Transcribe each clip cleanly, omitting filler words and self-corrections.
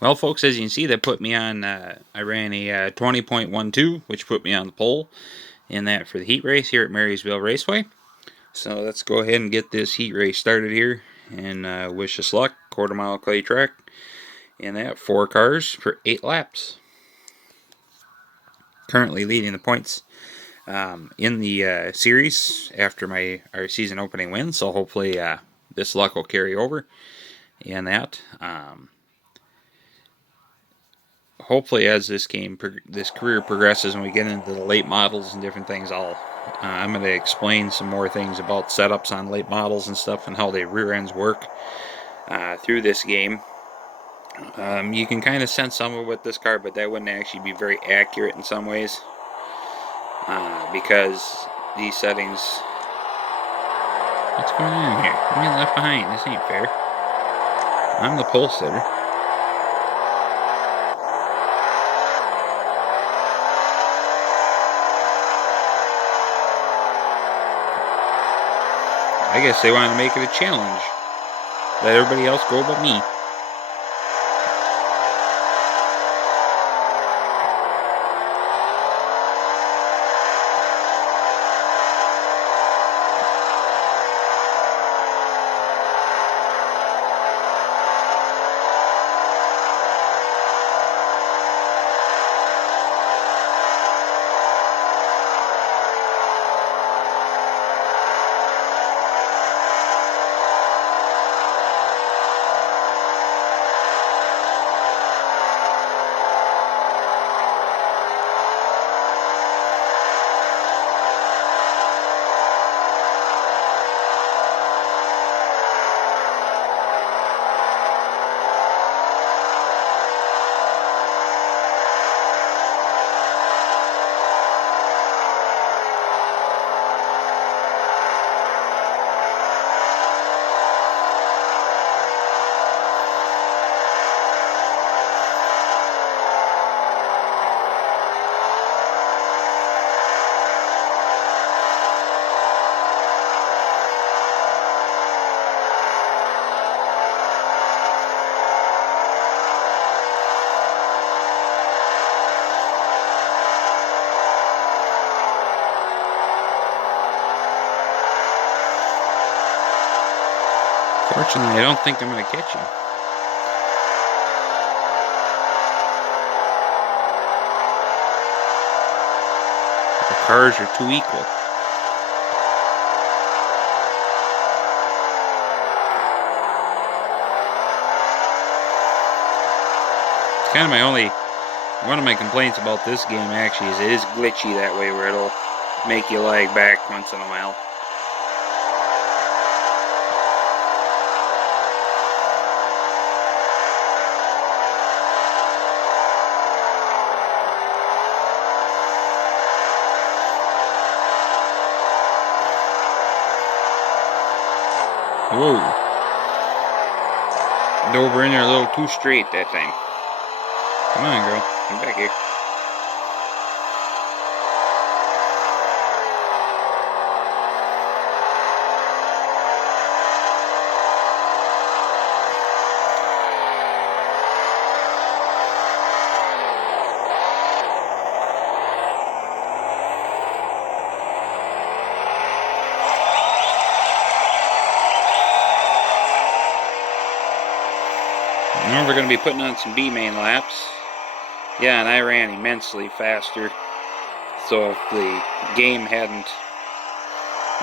Well, folks, as you can see, that put me on, I ran a 20.12, which put me on the pole in that for the heat race here at Marysville Raceway. So let's go ahead and get this heat race started here, and wish us luck. Quarter-mile clay track, and that 4 cars for 8 laps. Currently leading the points in the series after our season opening win, so hopefully this luck will carry over in that. Hopefully, as this career progresses, and we get into the late models and different things, I'm going to explain some more things about setups on late models and stuff, and how the rear ends work through this game. You can kind of sense some of it with this car, but that wouldn't actually be very accurate in some ways, because these settings. What's going on here? I'm getting left behind. This ain't fair. I'm the pole sitter. I guess they wanted to make it a challenge. Let everybody else go but me. Fortunately, I don't think I'm going to catch you. The cars are too equal. It's kind of one of my complaints about this game actually is it is glitchy that way, where it'll make you lag back once in a while. Whoa. Dove in there a little too straight that time. Come on, girl. Come back here. Now we're going to be putting on some B-main laps. Yeah, and I ran immensely faster. So if the game hadn't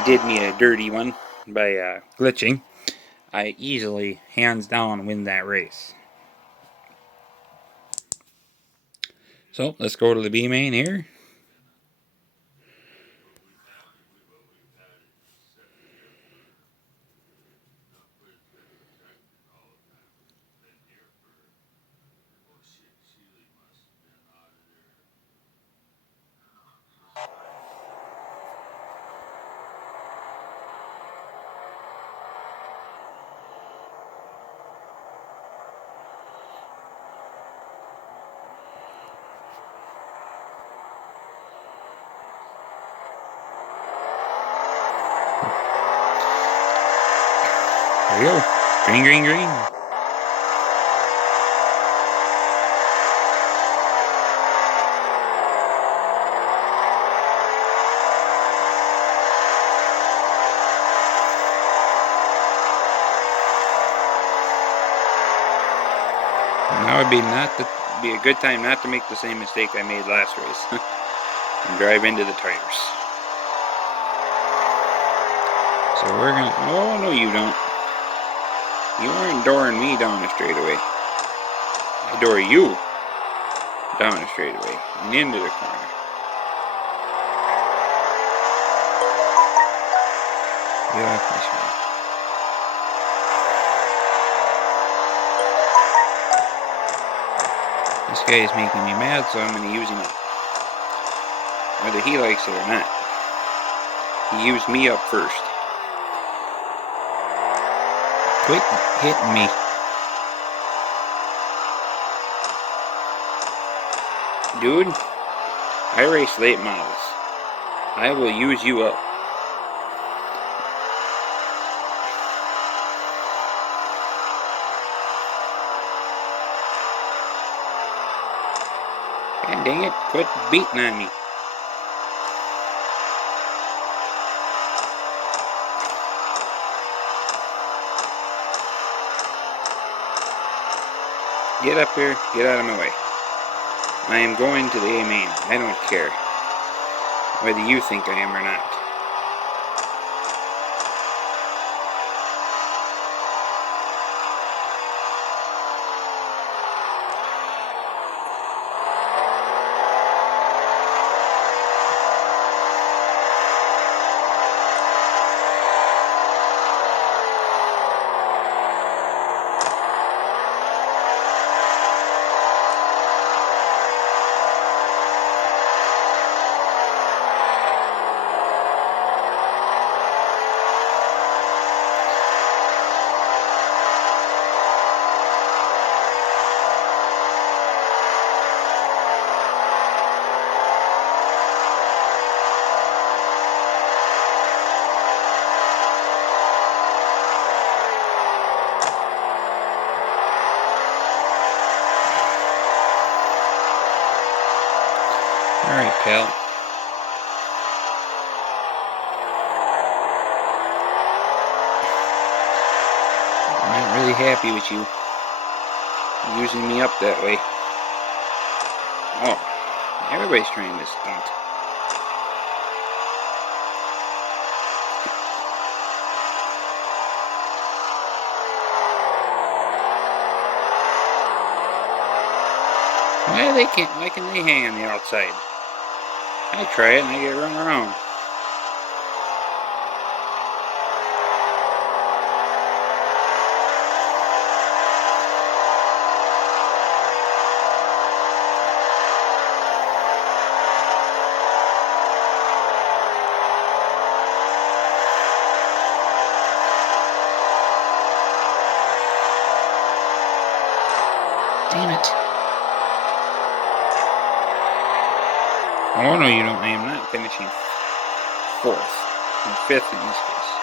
did me a dirty one by glitching, I easily, hands down, win that race. So let's go to the B-main here. There we go. Green, green, green. Now would be a good time not to make the same mistake I made last race and drive into the tires. So we're gonna. Oh no, you don't. You aren't dooring me down the straightaway. I door you down the straightaway and into the corner. Get off my screen. This guy is making me mad, so I'm going to use him up. Whether he likes it or not. He used me up first. Quit hitting me. Dude, I race late models. I will use you up. God dang it, quit beating on me. Get up here, get out of my way. I am going to the A main. I don't care whether you think I am or not. Alright, pal. I'm not really happy with you using me up that way. Oh, everybody's trying this stunt. Why can they hang on the outside? I try it and I get run around. Damn it. Oh no, you don't. I am not finishing fourth. Or fifth in this case.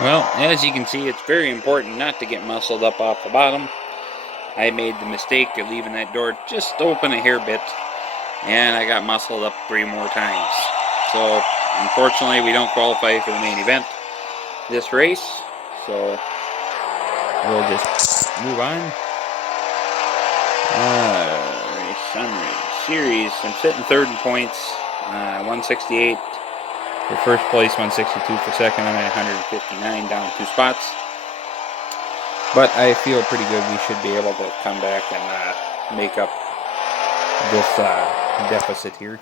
Well, as you can see, it's very important not to get muscled up off the bottom. I made the mistake of leaving that door just open a hair bit, and I got muscled up 3 more times. So, unfortunately, we don't qualify for the main event this race, so we'll just move on. Summary series. I'm sitting third in points, 168 for first place, 162 for second. I'm at 159, down 2 spots. But I feel pretty good. We should be able to come back and make up this deficit here.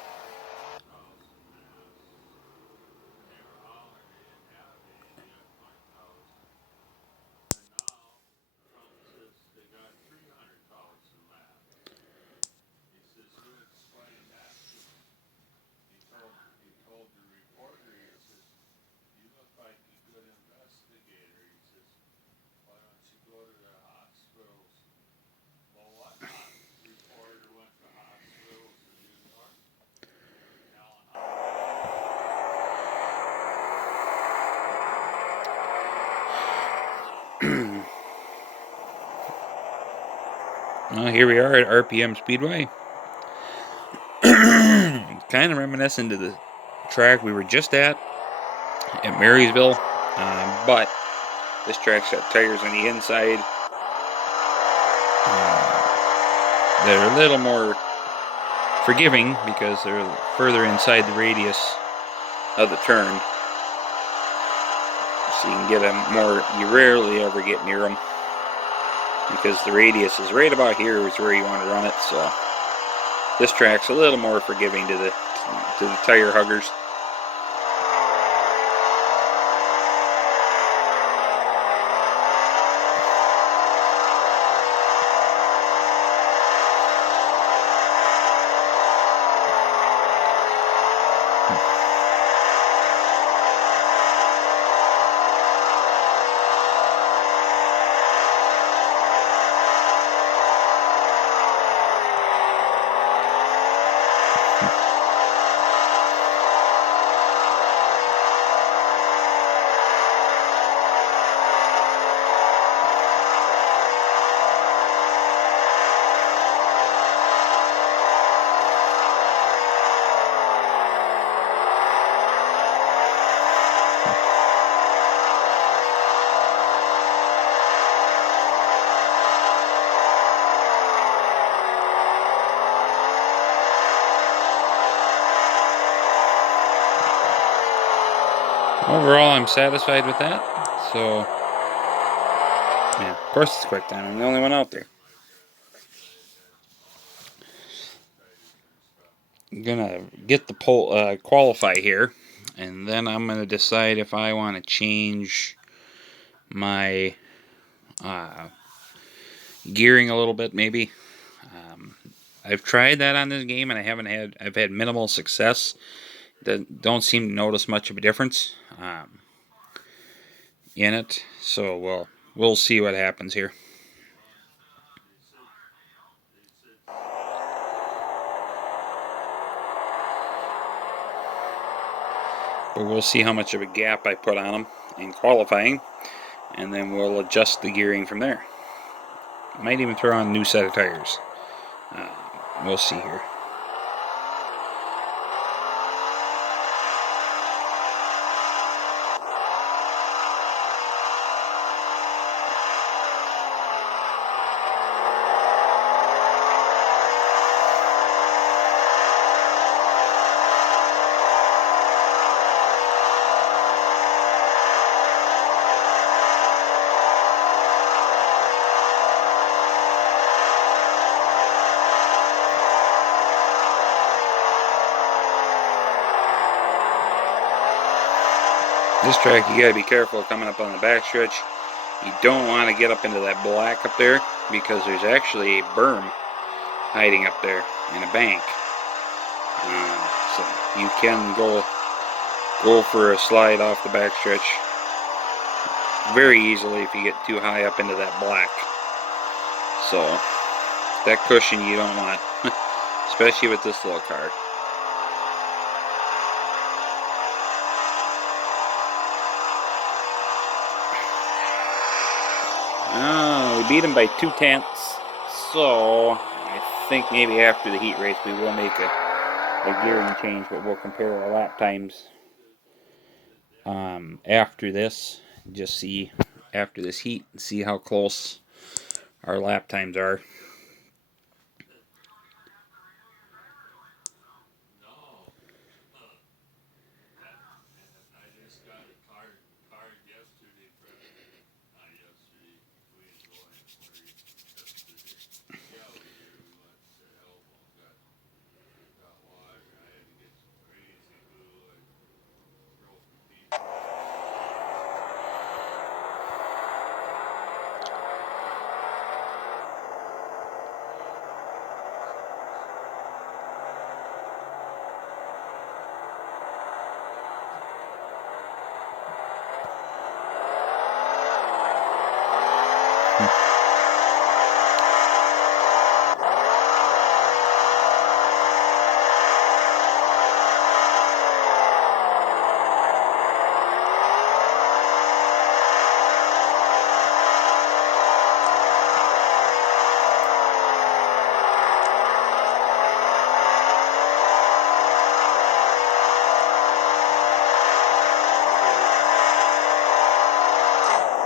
Well, here we are at RPM Speedway. Kind of reminiscent of the track we were just at Marysville, but this track's got tires on the inside. They're a little more forgiving because they're further inside the radius of the turn. So you can get them more, you rarely ever get near them because the radius is right about here is where you want to run it. So this track's a little more forgiving to the tire huggers. Overall, I'm satisfied with that. So, yeah, of course it's quick time. I'm the only one out there. I'm gonna get the pole qualify here, and then I'm gonna decide if I want to change my gearing a little bit, maybe. I've tried that on this game, and I've had minimal success. Don't seem to notice much of a difference in it. So we'll see what happens here. But we'll see how much of a gap I put on them in qualifying, and then we'll adjust the gearing from there. Might even throw on a new set of tires. We'll see here. This track, you gotta be careful coming up on the backstretch. You don't want to get up into that black up there because there's actually a berm hiding up there in a bank. So you can go for a slide off the backstretch very easily if you get too high up into that black. So that cushion you don't want, especially with this little car. We beat him by 2/10, so I think maybe after the heat race we will make a gearing change, but we'll compare our lap times after this. Just see after this heat, see how close our lap times are.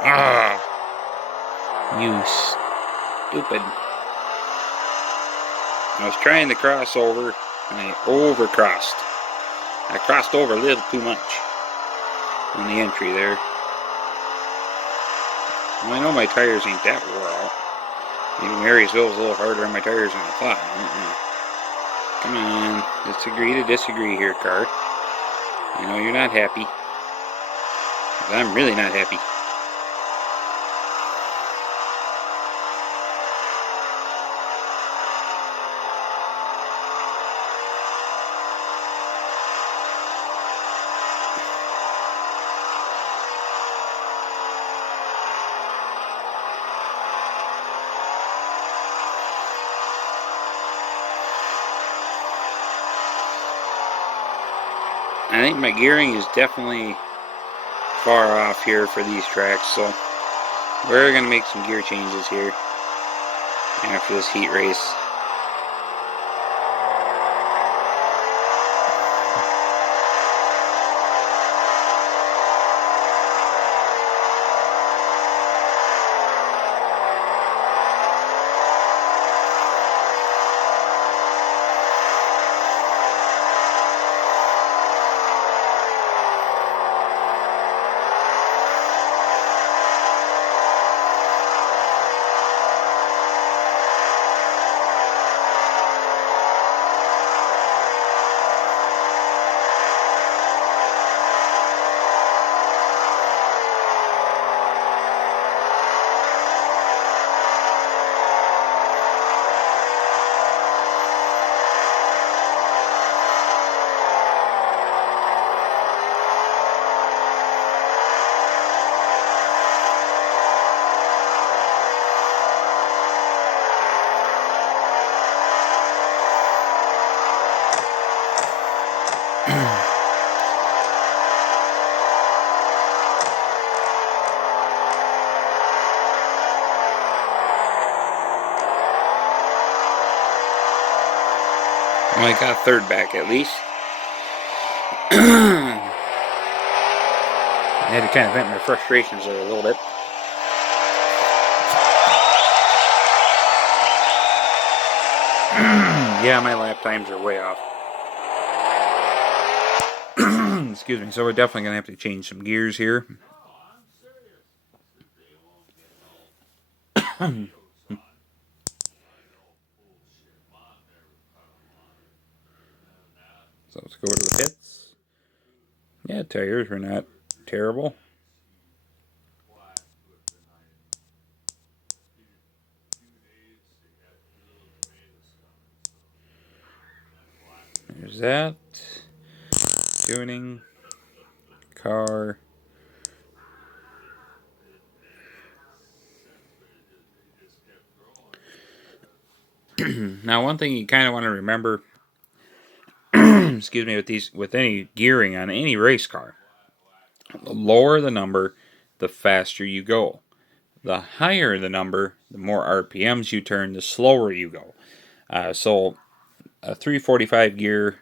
Ah, you stupid. I was trying to cross over and I overcrossed. I crossed over a little too much on the entry there. Well, I know my tires ain't that wore out. Maybe Marysville's a little harder on my tires than I thought. Come on, let's agree to disagree here, car. I know you're not happy. But I'm really not happy. I think my gearing is definitely far off here for these tracks, so we're going to make some gear changes here after this heat race. Well, I got third back at least. I had to kind of vent my frustrations there a little bit. Yeah, my lap times are way off. Excuse me. So we're definitely going to have to change some gears here. So let's go to the pits. Yeah, tires were not terrible. There's that. Tuning. Car. Now, one thing you kind of want to remember, excuse me, with any gearing on any race car, the lower the number, the faster you go. The higher the number, the more RPMs you turn, the slower you go. So a 345 gear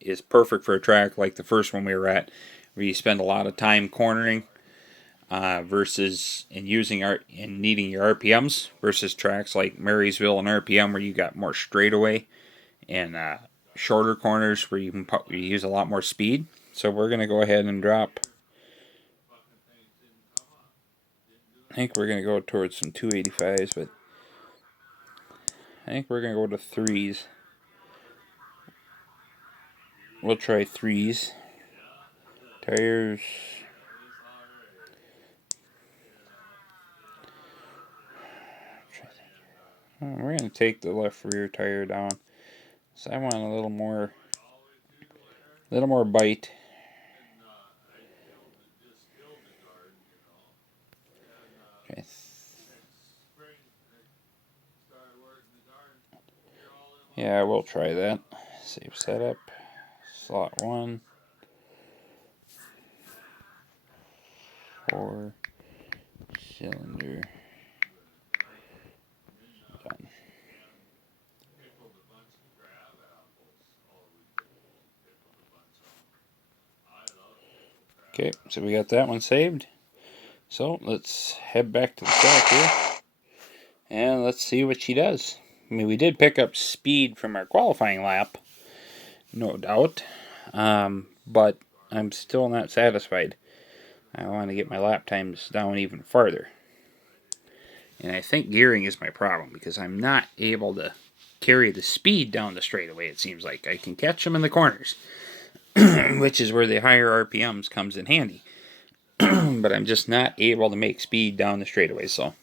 is perfect for a track like the first one we were at, where you spend a lot of time cornering versus in needing your RPMs, versus tracks like Marysville and RPM where you got more straightaway and shorter corners where you use a lot more speed. So we're going to go ahead and drop. I think we're going to go towards some 285s, but I think we're going to go to threes. We'll try threes. Tires. We're going to take the left rear tire down. So I want a little more bite. Okay. Yeah, we'll try that. Save setup. Slot 1. 4. Cylinder. Done. Okay, so we got that one saved. So let's head back to the track here, and let's see what she does. I mean, we did pick up speed from our qualifying lap, no doubt, but I'm still not satisfied. I want to get my lap times down even farther. And I think gearing is my problem, because I'm not able to carry the speed down the straightaway, it seems like. I can catch them in the corners, which is where the higher RPMs comes in handy. But I'm just not able to make speed down the straightaway, so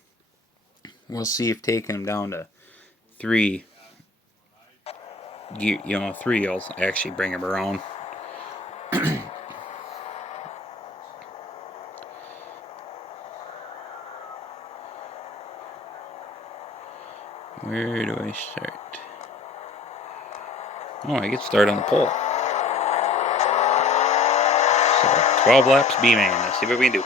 we'll see if taking them down to 3 will actually bring them around. Where do I start? Oh, I get started on the pole. So 12 laps B-main. Let's see what we can do.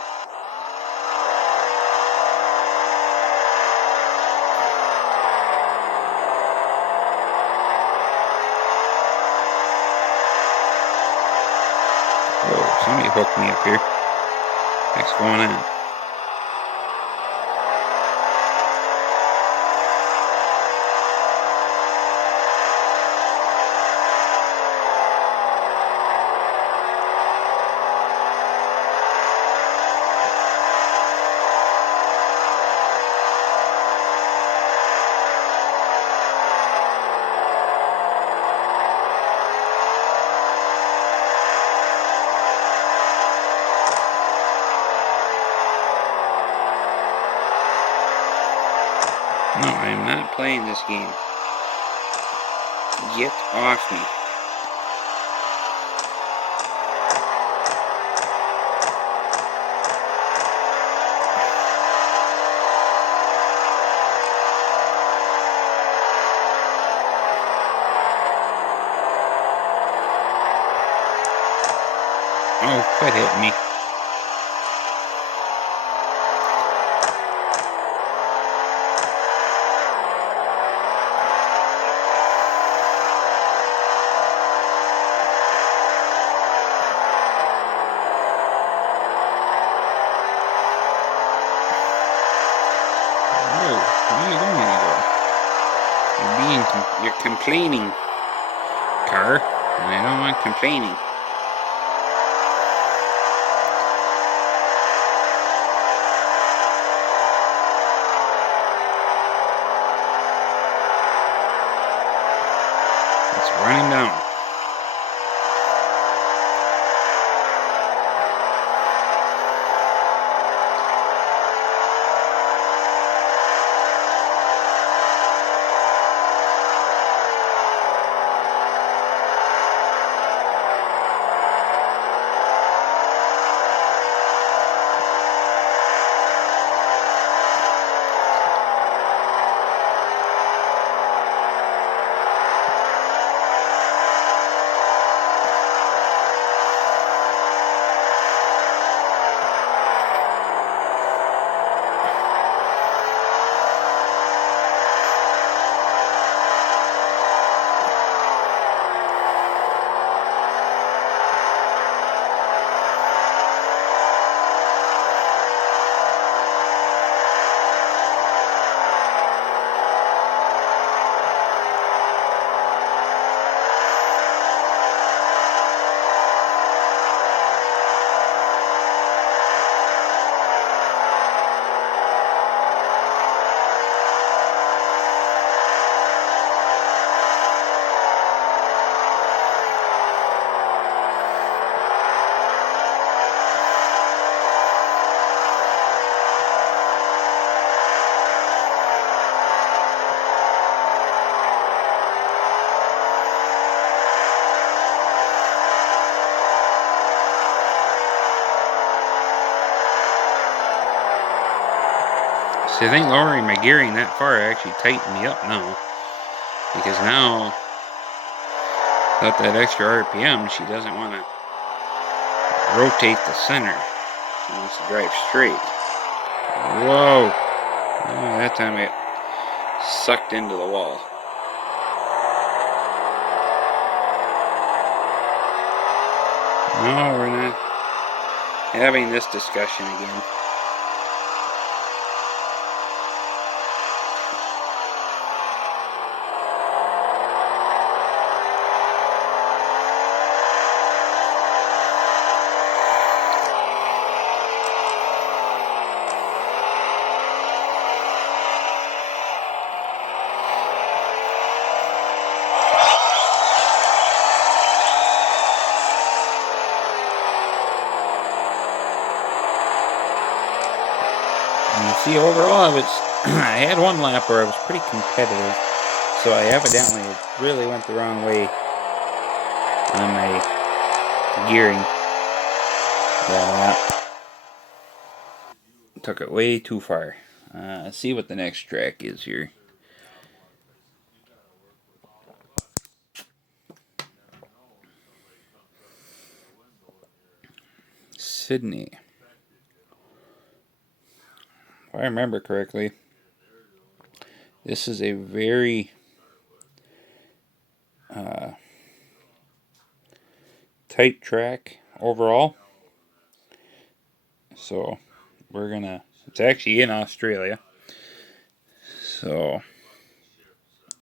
Whoa, somebody hooked me up here. What's going on? No, I am not playing this game. Get off me. Oh, quit hitting me. Whoa, where are you going, Eagle? You're complaining, car, and I don't want complaining. It's running down. See, I think lowering my gearing that far actually tightened me up now. Because now, without that extra RPM, she doesn't want to rotate the center. She wants to drive straight. Whoa! Oh, that time it sucked into the wall. No, we're not having this discussion again. And see, overall, I had one lap where I was pretty competitive, so I evidently really went the wrong way on my gearing. Took it way too far. Let's see what the next track is here. Sydney. If I remember correctly, this is a very tight track overall. So it's actually in Australia. So